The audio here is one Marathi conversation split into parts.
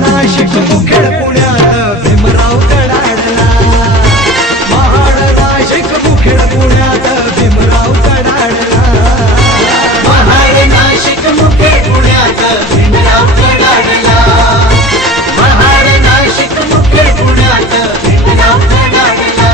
नाशिक मुखेड पुण्यात भीमराव कडाडला, महाड नाशिक मुखेड पुण्यात भीमराव कडाडला, महाड नाशिक मुखेड पुण्यात भीमराव कडाडला, महाड नाशिक मुखेड पुण्यात भीमराव कडाडला।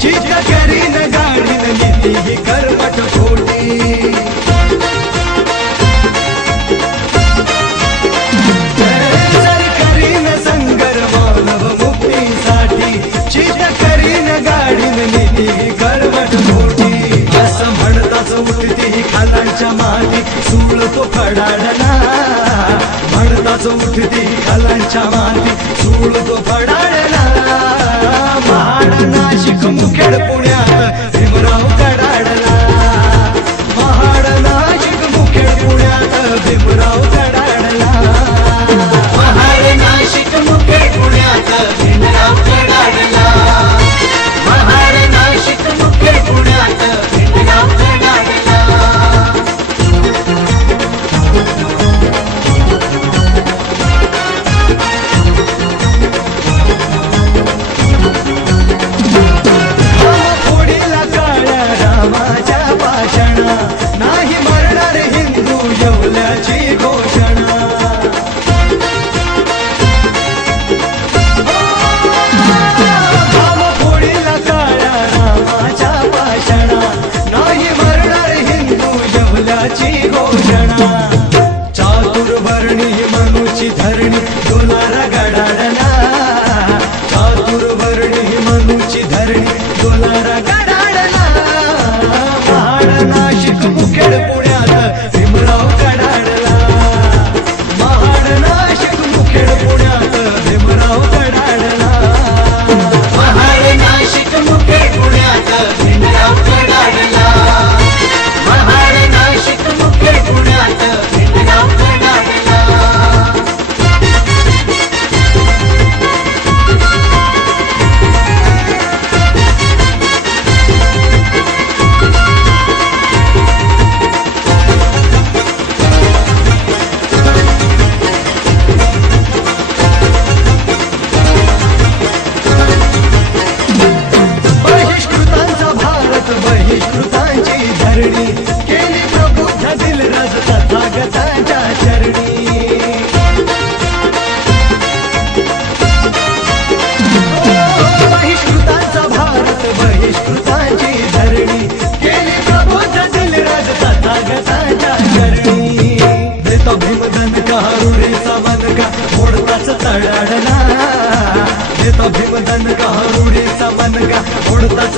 चित करीन गाडीन नीती ही कर्मठ खोटी, करीन संगर मानव मुक्तीसाठी, चित करीन गाडीन नीती ही कर्मठ खोटी। असं म्हणताच उठती खालांच्या माती सूळ तो फडाडला, म्हणताच उठती खालांच्या माती सूळ तो फडाडला। महाड नाशिक मुखेड पुण्यात भीमराव कडाडला, महाड नाशिक मुखेड पुण्यात भीमराव कडाडला, महाड नाशिक मुखेड पुण्यात भीमराव कडाडला, महाड नाशिक मुखेड पुण्यात भीमराव कडाडला। नाही मरणार हिंदू येवल्याची घोषणा, फोडीला काळ्या रामाच्या भाषणा, नाही मरणार हिंदू येवल्याची घोषणा। चातुर्वर्णी मनुची धरणी डोलारा गडाडला, चातुर्वर्णी मनुची धरणी डोलारा गडाडला। नाशिक मुखेड पुण्यात भीमराव कडाडला, महाड नाशिक मुखेड पुण्यात भीमराव कडाडला, महाड नाशिक मुखेड पुण्यात भीमराव कडाडला, महाड नाशिक मुखेड पुण्यात भीमराव कडाडला। बहिष्कृतांचा भारत बहिष्कृतांची धरणी, केली प्रबुद्ध दिलराज तथागतांच्या चरणी। बहिष्कृतांचा भारत बहिष्कृतांची धरणी, केली प्रबुद्ध दिलराज तथागतांच्या चरणी। देतो भीमधन का रुढीचा मनका मोडताच तडाडला, देतो भीमधन का रुढीचा मनका मोडताच